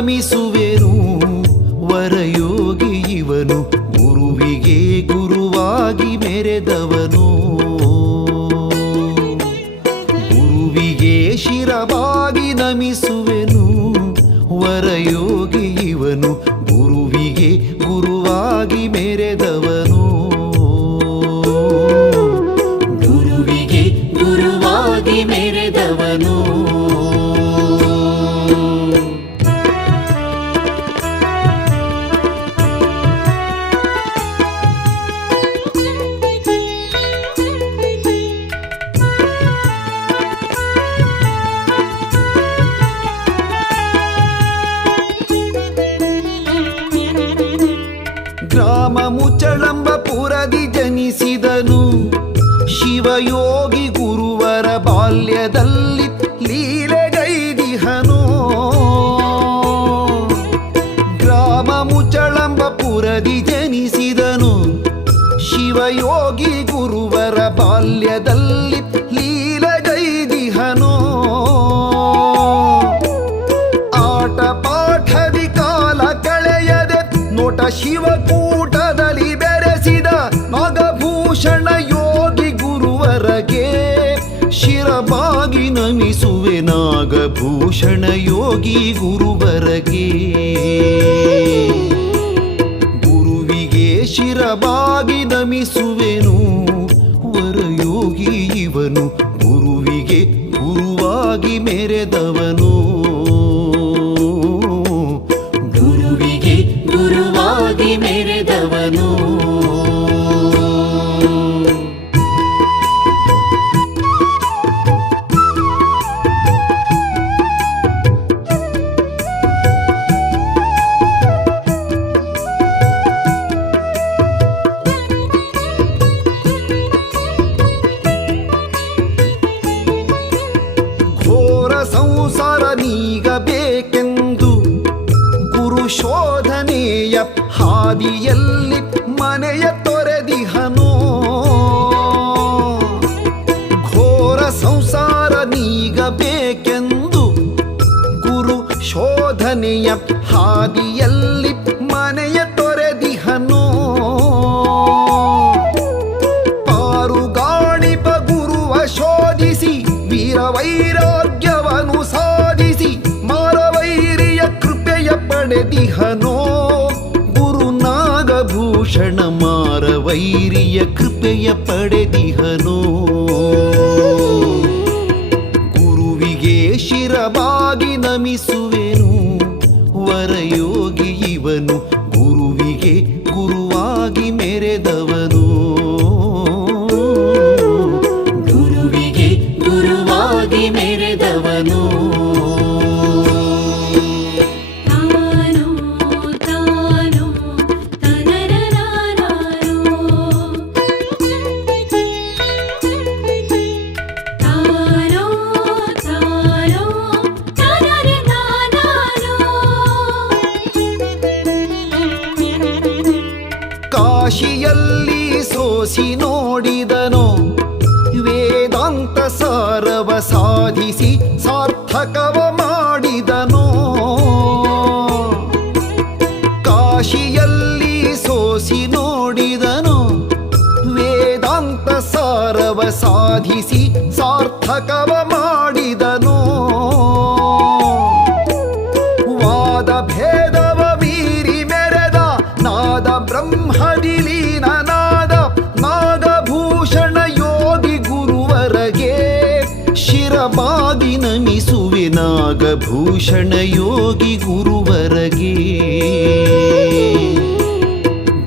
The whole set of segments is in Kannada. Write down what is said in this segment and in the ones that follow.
ನಮಿಸುವೆನು ವರಯೋಗಿ ಇವನು ಗುರುವಿಗೆ ಗುರುವಾಗಿ ಮೆರೆದವನು. ಗುರುವಿಗೆ ಶಿರವಾಗಿ ನಮಿಸುವೆನು ವರಯೋಗಿ ಇವನು ಗುರುವಿಗೆ ಗುರುವಾಗಿ ಮೆರೆದವನು. ಗ್ರಾಮ ಮುಚ್ಚಳಂಬಪುರದಿ ಜನಿಸಿದನು. ಶಿವಯೋಗಿ ಗುರುವರ ಬಾಲ್ಯದಲ್ಲಿ ಲೀಲೆಗೈದಿಹನು ಗ್ರಾಮ ಮುಚ್ಚಳಂಬಪುರದಿ ಜನಿಸಿದನು. ಶಿವಯೋಗಿ ಗುರುವರ ಬಾಲ್ಯದಲ್ಲಿ ಪಾಠದಿ ಕಾಲ ಕಳೆಯದೆ ನೋಟ ನಾಗಭೂಷಣ ಯೋಗಿ ಗುರುವರಗೆ. ಹಾದಿಯಲ್ಲಿ ಮನೆಯ ತೊರೆದಿಹನೋ ಘೋರ ಸಂಸಾರ ನೀಗಬೇಕೆಂದು ಗುರು ಶೋಧನೆಯ ಹಾದಿಯಲ್ಲಿ ಮನೆಯ ತೊರೆದಿಹನೋ ಪಾರುಗಾಣಿಪ ಗುರುವ ಶೋಧಿಸಿ, ವೀರವೈರಾಗ್ಯವನು ಸಾಧಿಸಿ ಮಾರವೈರಿಯ ಕೃಪೆಯ ಪಡೆದಿಹನೋ ಮಾರವೈರಿಯ ಕೃಪೆಯ ಪಡೆದಿಹನೋ. ಗುರುವಿಗೆ ಶಿರಬಾಗಿ ನಮಿಸುವೆನು ವರಯೋಗಿ ಇವನು ಸಾರ್ಥಕವ ಶಿರಬಾಗಿ ನಮಿಸುವೆ ನಾಗಭೂಷಣ ಯೋಗಿ ಗುರುವರಗೆ.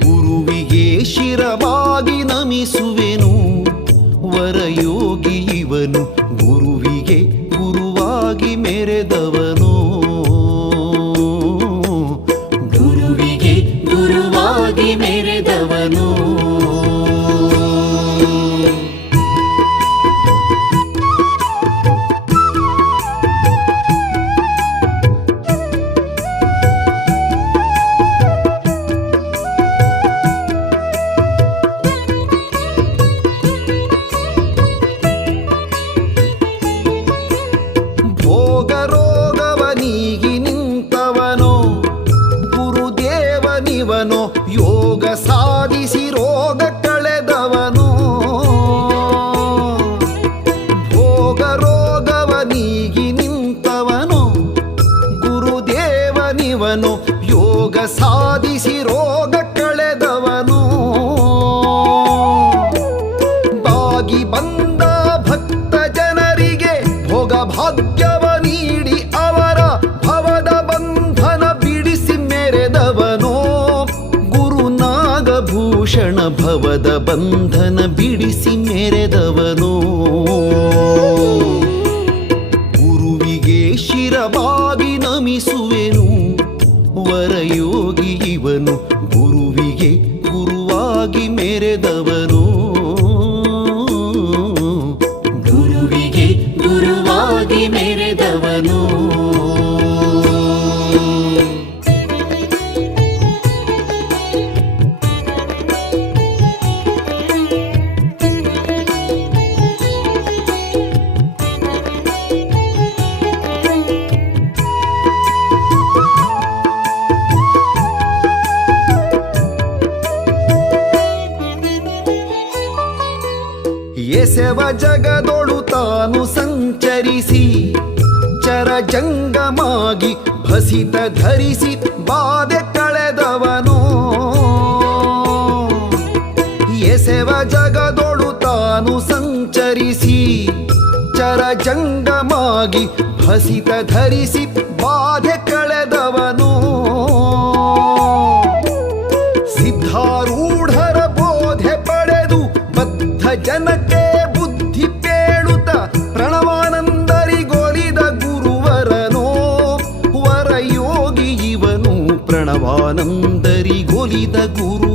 ಗುರುವಿಗೆ ಶಿರಬಾಗಿ ನಮಿಸುವೆನು ವರಯೋಗಿ ಇವನು ಗುರುವಿಗೆ ಹೋಗಿ ಬಂದ ಭಕ್ತ ಜನರಿಗೆ ಭೋಗ ಭಾಗ್ಯವ ನೀಡಿ ಅವರ ಭವದ ಬಂಧನ ಬಿಡಿಸಿ ಮೆರೆದವನು. ಗುರುನಾಗಭೂಷಣ ಭವದ ಬಂಧನ ಬಿಡಿಸಿ ಮೆರೆದವನು. ಎಸೆವ ಜಗದೊಳು ತಾನು ಸಂಚರಿಸಿ, ಚರ ಜಂಗಮಾಗಿ ಭಸಿತ ಧರಿಸಿ ಬಾದೆ ಕಳೆದವನು. ಎಸೆವ ಜಗದೊಳು ತಾನು ಸಂಚರಿಸಿ, ಚರ ಜಂಗಮಾಗಿ ಭಸಿತ ಧರಿಸಿ ಬಾಧೆ ಕಳೆದವನು. ಸಿದ್ಧಾರೂಢರ ಬೋಧೆ ಪಡೆದು ಬದ್ಧ ಜನಕ್ಕೆ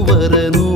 ಬರನು.